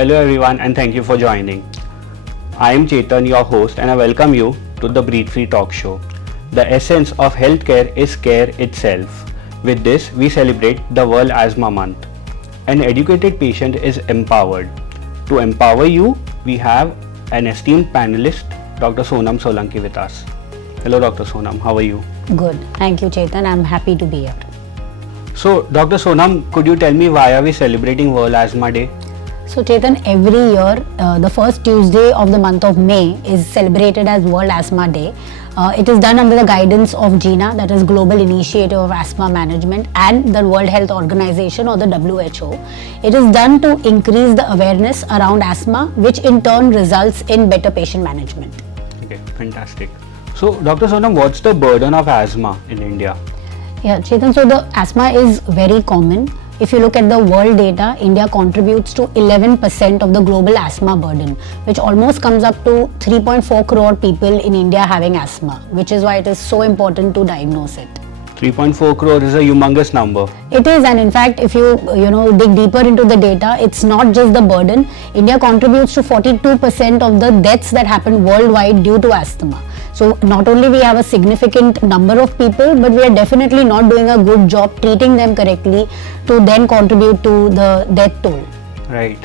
Hello everyone and thank you for joining. I am Chetan, your host, and I welcome you to the Breathefree talk show. The essence of healthcare is care itself. With this, we celebrate the World Asthma Month. An educated patient is empowered. To empower you, we have an esteemed panelist, Dr. Sonam Solanki with us. Hello Dr. Sonam, how are you? Good. Thank you, Chetan. I'm happy to be here. So Dr. Sonam, could you tell me why are we celebrating World Asthma Day? So, Chetan, every year, the first Tuesday of the month of May is celebrated as World Asthma Day. It is done under the guidance of GINA, that is Global Initiative of Asthma Management, and the World Health Organization or the WHO. It is done to increase the awareness around asthma, which in turn results in better patient management. Okay, fantastic. So, Dr. Sonam, what's the burden of asthma in India? Yeah, Chetan, so the asthma is very common. If you look at the world data, India contributes to 11% of the global asthma burden, which almost comes up to 3.4 crore people in India having asthma, which is why it is so important to diagnose it. 3.4 crore is a humongous number. It is, and in fact, if you dig deeper into the data, it's not just the burden. India contributes to 42% of the deaths that happen worldwide due to asthma. So not only we have a significant number of people, but we are definitely not doing a good job treating them correctly to then contribute to the death toll. Right.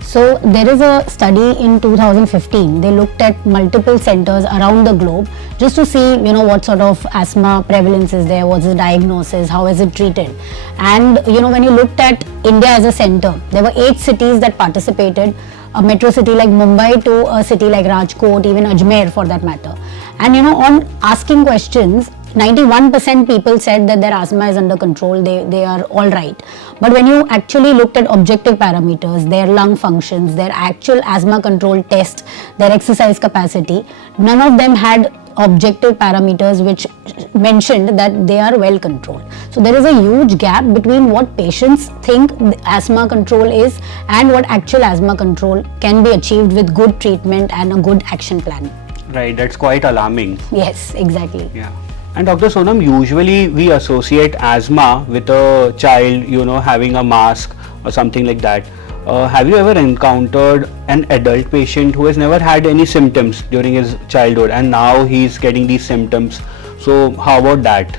So there is a study in 2015. They looked at multiple centers around the globe just to see, what sort of asthma prevalence is there, what's the diagnosis, how is it treated. And, when you looked at India as a center, there were 8 cities that participated, a metro city like Mumbai to a city like Rajkot, even Ajmer for that matter. And, on asking questions, 91% people said that their asthma is under control, they are all right. But when you actually looked at objective parameters, their lung functions, their actual asthma control test, their exercise capacity, none of them had objective parameters which mentioned that they are well controlled. So there is a huge gap between what patients think asthma control is and what actual asthma control can be achieved with good treatment and a good action plan. Right, that's quite alarming. Yes, exactly. Yeah. And Dr. Sonam, usually we associate asthma with a child, having a mask or something like that. Have you ever encountered an adult patient who has never had any symptoms during his childhood and now he's getting these symptoms? So how about that?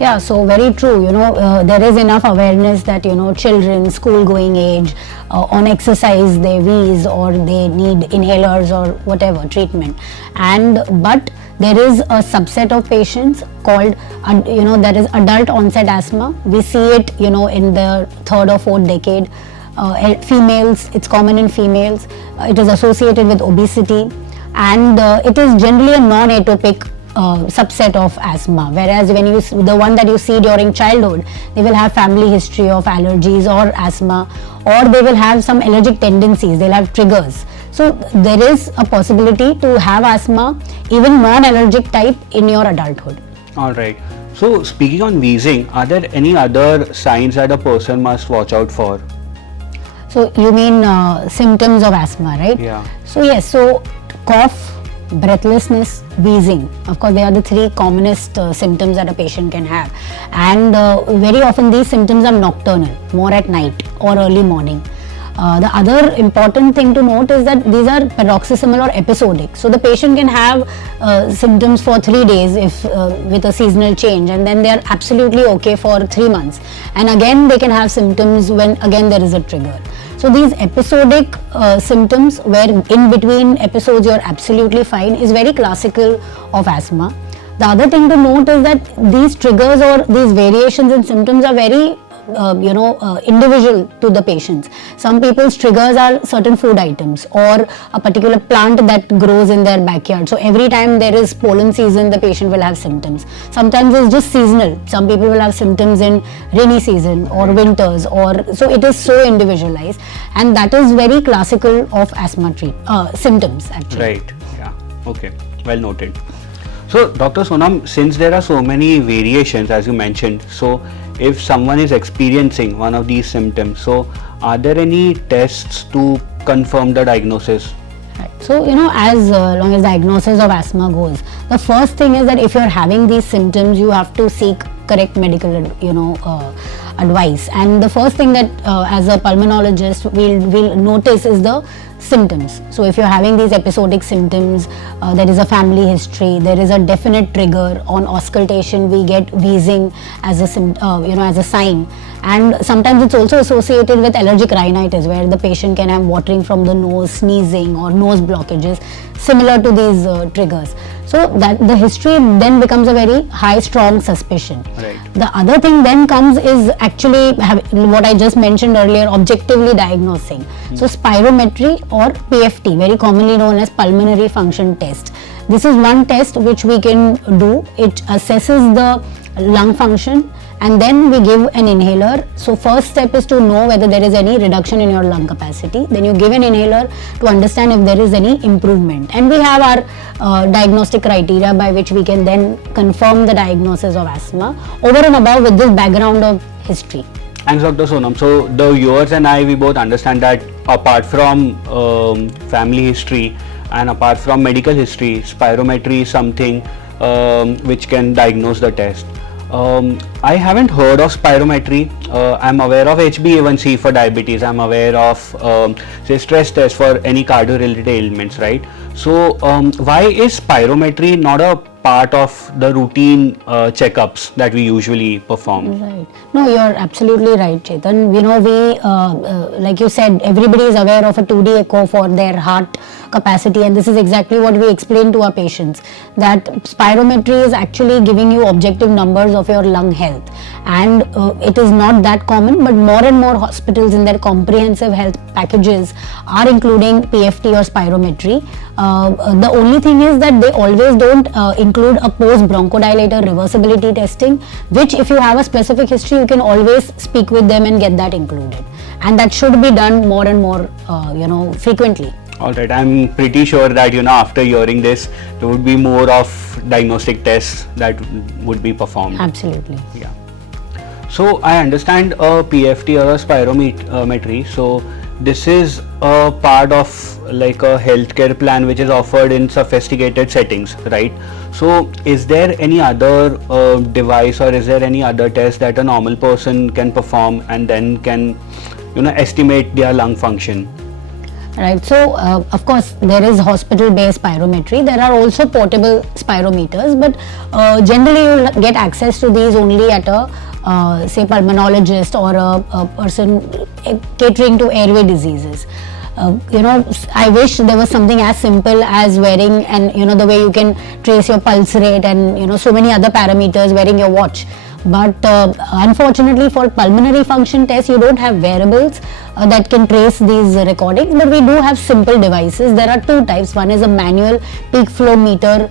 Yeah, so very true. There is enough awareness that, children, school going age, on exercise they wheeze or they need inhalers or whatever treatment. But there is a subset of patients called, that is adult onset asthma. We see it, in the 3rd or 4th decade. Females, it's common in females. It is associated with obesity, and it is generally a non-atopic subset of asthma, whereas the one that you see during childhood, they will have family history of allergies or asthma, or they will have some allergic tendencies, they'll have triggers. So there is a possibility to have asthma, even non-allergic type, in your adulthood. Alright. So speaking on wheezing, are there any other signs that a person must watch out for? So you mean symptoms of asthma, right? Yeah. So yes, so cough, breathlessness, wheezing. Of course, they are the 3 commonest symptoms that a patient can have. And very often these symptoms are nocturnal, more at night or early morning. The other important thing to note is that these are paroxysmal or episodic. So the patient can have symptoms for 3 days if with a seasonal change, and then they are absolutely okay for 3 months. And again they can have symptoms when again there is a trigger. So these episodic symptoms where in between episodes you are absolutely fine is very classical of asthma. The other thing to note is that these triggers or these variations in symptoms are very individual to the patients. Some people's triggers are certain food items or a particular plant that grows in their backyard. So every time there is pollen season, the patient will have symptoms. Sometimes it's just seasonal. Some people will have symptoms in rainy season or winters, so it is so individualized, and that is very classical of asthma symptoms actually. Right. Yeah. Okay. Well noted. So Dr. Sonam, since there are so many variations as you mentioned, so if someone is experiencing one of these symptoms, so are there any tests to confirm the diagnosis? Right. So, as long as diagnosis of asthma goes, the first thing is that if you're having these symptoms, you have to seek correct medical, advice. And the first thing that as a pulmonologist we'll notice is the symptoms. So if you're having these episodic symptoms, there is a family history, there is a definite trigger. On auscultation we get wheezing as a sign, and sometimes it's also associated with allergic rhinitis, where the patient can have watering from the nose, sneezing or nose blockages similar to these triggers. So that the history then becomes a very high strong suspicion. Right. The other thing then comes is actually what I just mentioned earlier, objectively diagnosing. So spirometry or PFT, very commonly known as pulmonary function test. This is one test which we can do. It assesses the lung function, and then we give an inhaler. So first step is to know whether there is any reduction in your lung capacity. Then you give an inhaler to understand if there is any improvement. And we have our diagnostic criteria by which we can then confirm the diagnosis of asthma over and above with this background of history. Thanks, Dr. Sonam. So the viewers and I, we both understand that apart from family history and apart from medical history, spirometry is something which can diagnose the test. I haven't heard of spirometry. I'm aware of HbA1c for diabetes. I'm aware of say stress test for any cardio-related ailments, right? So why is spirometry not a part of the routine checkups that we usually perform? Right. No, you're absolutely right, Chetan. We, like you said, everybody is aware of a 2D echo for their heart capacity, and this is exactly what we explain to our patients, that spirometry is actually giving you objective numbers of your lung health, and it is not that common, but more and more hospitals in their comprehensive health packages are including PFT or spirometry. The only thing is that they always don't include a post bronchodilator reversibility testing, which if you have a specific history you can always speak with them and get that included, and that should be done more and more frequently. Alright, I'm pretty sure that after hearing this there would be more of diagnostic tests that would be performed. Absolutely. Yeah. So I understand a PFT or a spirometry. So this is a part of like a healthcare plan which is offered in sophisticated settings, right? So is there any other device, or is there any other test that a normal person can perform and then can estimate their lung function? Right. So of course there is hospital based spirometry. There are also portable spirometers, but generally you will get access to these only at a say pulmonologist or a person catering to airway diseases. I wish there was something as simple as wearing, and the way you can trace your pulse rate and so many other parameters wearing your watch. But unfortunately for pulmonary function tests you don't have wearables that can trace these recordings, but we do have simple devices. There are two types. One is a manual peak flow meter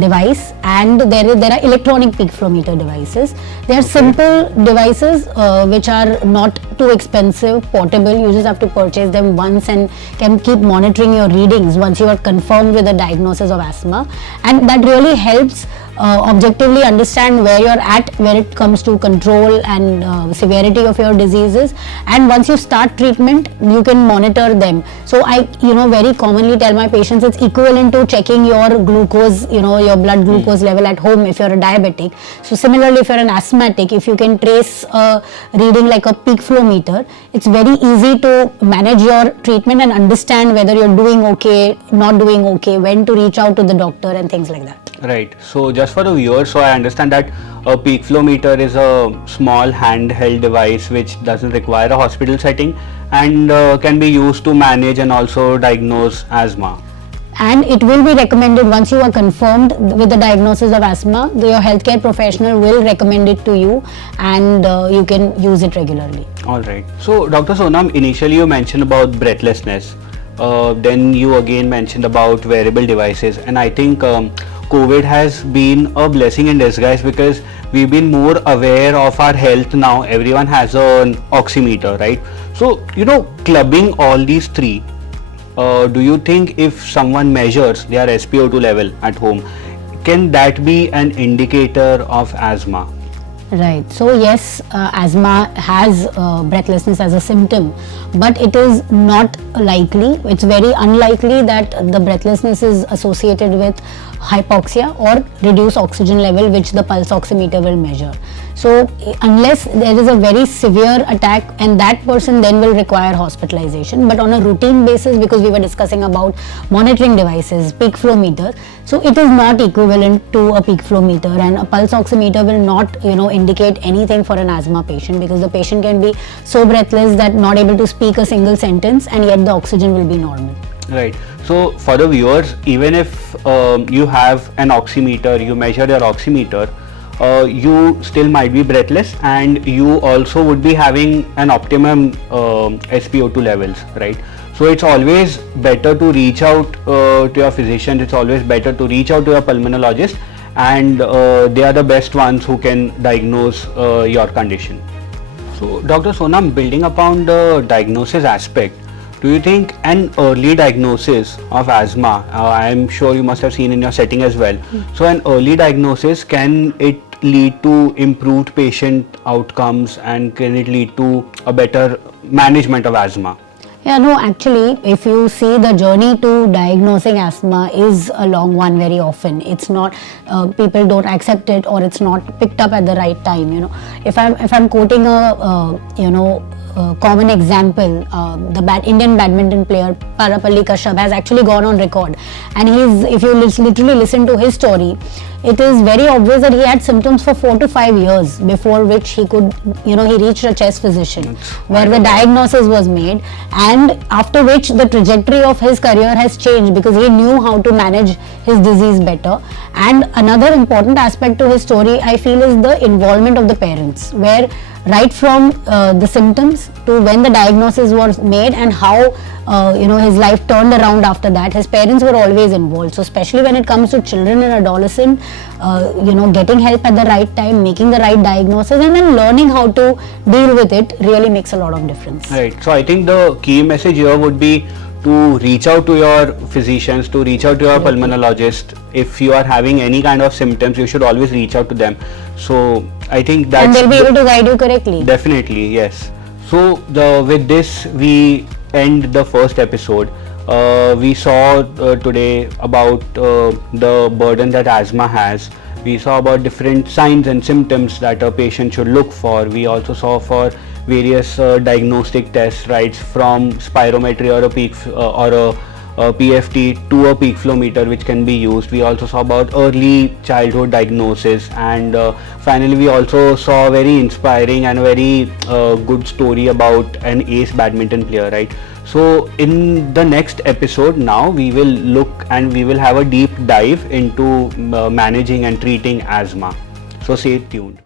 device, and there are electronic peak flow meter devices. They are simple devices which are not too expensive, portable. You just have to purchase them once and can keep monitoring your readings once you are confirmed with a diagnosis of asthma, and that really helps objectively understand where you're at when it comes to control and severity of your diseases. And once you start treatment you can monitor them. So I very commonly tell my patients it's equivalent to checking your glucose, your blood glucose level at home if you're a diabetic. So similarly, if you're an asthmatic, if you can trace a reading like a peak flow meter, it's very easy to manage your treatment and understand whether you're doing okay, not doing okay, when to reach out to the doctor and things like that. Right. So just for the viewers, so I understand that a peak flow meter is a small handheld device which doesn't require a hospital setting and can be used to manage and also diagnose asthma. And it will be recommended once you are confirmed with the diagnosis of asthma, your healthcare professional will recommend it to you, and you can use it regularly. Alright. So Dr. Sonam, initially you mentioned about breathlessness. Then you again mentioned about wearable devices, and I think COVID has been a blessing in disguise because we've been more aware of our health now. Everyone has an oximeter, right? So clubbing all these three, do you think if someone measures their SpO2 level at home, can that be an indicator of asthma? Right. So yes, asthma has breathlessness as a symptom, but it is not likely. It's very unlikely that the breathlessness is associated with hypoxia or reduced oxygen level, which the pulse oximeter will measure. So unless there is a very severe attack, and that person then will require hospitalization, but on a routine basis, because we were discussing about monitoring devices, peak flow meter, so it is not equivalent to a peak flow meter, and a pulse oximeter will not indicate anything for an asthma patient, because the patient can be so breathless that not able to speak a single sentence, and yet the oxygen will be normal. Right. So for the viewers, even if you have an oximeter, you measure your oximeter, you still might be breathless, and you also would be having an optimum SpO2 levels, right? So it's always better to reach out to your physician. It's always better to reach out to your pulmonologist, and they are the best ones who can diagnose your condition. So Dr. Sonam, building upon the diagnosis aspect, do you think an early diagnosis of asthma, I am sure you must have seen in your setting as well, so an early diagnosis, can it lead to improved patient outcomes, and can it lead to a better management of asthma? Yeah, no, actually, if you see, the journey to diagnosing asthma is a long one very often. It's not, people don't accept it, or it's not picked up at the right time, If I'm quoting a, common example, the Indian badminton player Parapalli Kashyap has actually gone on record, and if you literally listen to his story, it is very obvious that he had symptoms for 4 to 5 years before which he could, he reached a chest physician where the diagnosis was made, and after which the trajectory of his career has changed because he knew how to manage his disease better. And another important aspect to his story, I feel, is the involvement of the parents, where right from the symptoms to when the diagnosis was made and how his life turned around after that, his parents were always involved. So especially when it comes to children and adolescents, getting help at the right time, making the right diagnosis, and then learning how to deal with it really makes a lot of difference. Right. So I think the key message here would be to reach out to your physicians, to reach out to your pulmonologist. If you are having any kind of symptoms, you should always reach out to them. So I think that's, and they'll be able to guide you correctly. Definitely, yes. So with this we end the first episode. We saw today about the burden that asthma has. We saw about different signs and symptoms that a patient should look for. We also saw for various diagnostic tests, right, from spirometry or a peak or a PFT to a peak flow meter, which can be used. We also saw about early childhood diagnosis, and finally we also saw a very inspiring and very good story about an ace badminton player, right? So in the next episode now we will look and we will have a deep dive into managing and treating asthma. So stay tuned.